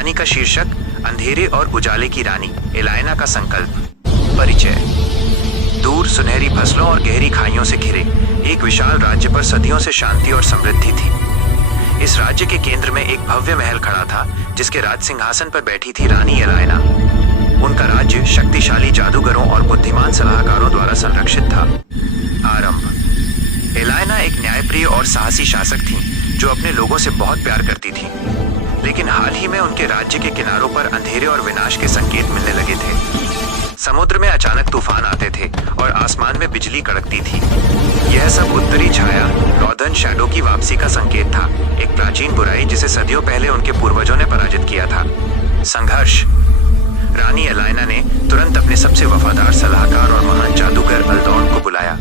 कहानी का शीर्षक अंधेरे और उजाले की रानी एलायना का संकल्प। परिचय। दूर सुनहरी फसलों और गहरी खाइयों से घिरे एक विशाल राज्य पर सदियों से शांति और समृद्धि थी। इस राज्य के केंद्र में एक भव्य महल खड़ा था जिसके राज सिंहासन पर बैठी थी रानी एलायना। उनका राज्य शक्तिशाली जादूगरों और बुद्धिमान सलाहकारों द्वारा संरक्षित था। आरंभ। एलायना एक न्यायप्रिय और साहसी शासक थी जो अपने लोगों से बहुत प्यार करती थी, लेकिन हाल ही में उनके राज्य के किनारों पर अंधेरे और विनाश के संकेत मिलने लगे थे। समुद्र में अचानक तूफान आते थे और आसमान में बिजली कड़कती थी। यह सब उत्तरी छाया नॉर्दर्न शैडो की वापसी का संकेत था, एक प्राचीन बुराई जिसे सदियों पहले उनके पूर्वजों ने पराजित किया था। संघर्ष। रानी एलायना ने तुरंत अपने सबसे वफादार सलाहकार और महान जादूगर अल्दोर्न को बुलाया।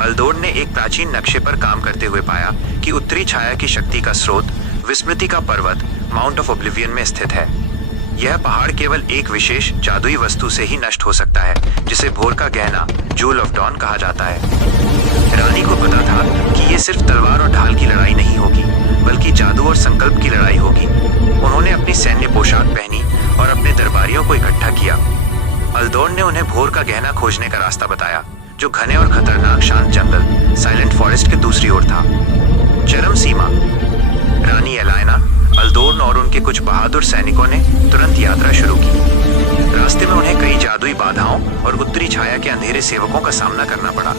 अल्दोर्न ने एक प्राचीन नक्शे पर काम करते हुए पाया कि उत्तरी छाया की शक्ति का स्रोत विस्मृति का पर्वत माउंट ऑफ ओब्लिवियन में स्थित है। यह पहाड़ केवल एक विशेष जादुई वस्तु से ही नष्ट हो सकता है, जिसे भोर का गहना जूल ऑफ डॉन कहा जाता है। रानी को पता था कि ये सिर्फ तलवार और ढाल की लड़ाई नहीं होगी, बल्कि जादू और संकल्प की लड़ाई होगी। उन्होंने अपनी सैन्य पोशाक पहनी और अपने दरबारियों को इकट्ठा किया। अल्दोर्न ने उन्हें भोर का गहना खोजने का रास्ता बताया, जो घने और खतरनाक शांत जंगल साइलेंट फॉरेस्ट के दूसरी ओर था। चरम सीमा। रानी एलायना, अल्दोर्न और उनके कुछ बहादुर सैनिकों ने तुरंत यात्रा शुरू की। रास्ते में उन्हें कई जादुई बाधाओं और उत्तरी छाया के अंधेरे सेवकों का सामना करना पड़ा।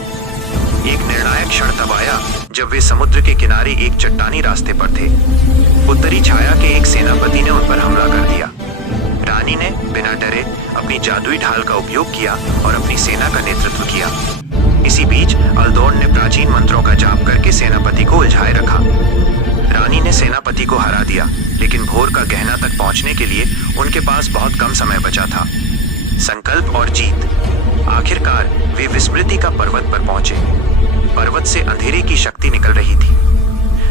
एक निर्णायक क्षण तब आया जब वे समुद्र के किनारे एक चट्टानी रास्ते पर थे। उत्तरी छाया के एक सेनापति ने उन पर हमला कर दिया। रानी ने बिना डरे अपनी जादुई ढाल का उपयोग किया और अपनी सेना का नेतृत्व किया। इसी बीच अल्दोर्न ने प्राचीन मंत्रों का जाप करके सेनापति को उलझाए रखा। रानी ने सेनापति को हरा दिया, लेकिन भोर का गहना तक पहुंचने के लिए उनके पास बहुत कम समय बचा था। संकल्प और जीत। आखिरकार वे विस्मृति का पर्वत पर पहुंचे। पर्वत से अंधेरे की शक्ति निकल रही थी।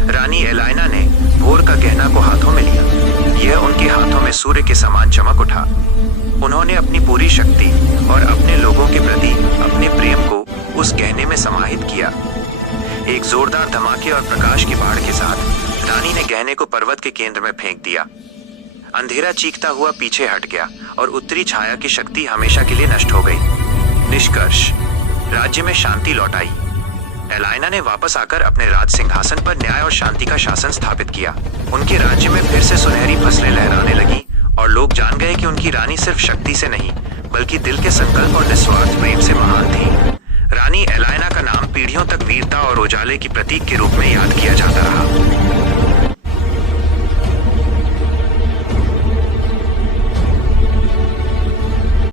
रानी एलायना ने भोर का गहना को हाथों में लिया। यह उनके हाथों में सूर्य के समान चमक उठा। उन्होंने अपनी पूरी शक्ति और अपने लोगों के प्रति अपने प्रेम को उस गहने में समाहित किया। एक जोरदार धमाके और प्रकाश की बाढ़ के साथ रानी ने गहने को पर्वत के केंद्र में फेंक दिया। अंधेरा चीखता हुआ पीछे हट गया और उत्तरी छाया की शक्ति हमेशा के लिए नष्ट हो गई। निष्कर्ष। राज्य में शांति लौट आई। एलायना ने वापस आकर अपने राज सिंहासन पर न्याय और शांति का शासन स्थापित किया। उनके राज्य में फिर से सुनहरी फसलें लहराने लगी और लोग जान गए कि उनकी रानी सिर्फ शक्ति से नहीं, बल्कि दिल के संकल्प और निस्वार्थ प्रेम से महान थी। रानी एलायना का नाम पीढ़ियों तक वीरता और उजाले की प्रतीक के रूप में याद किया जाता रहा।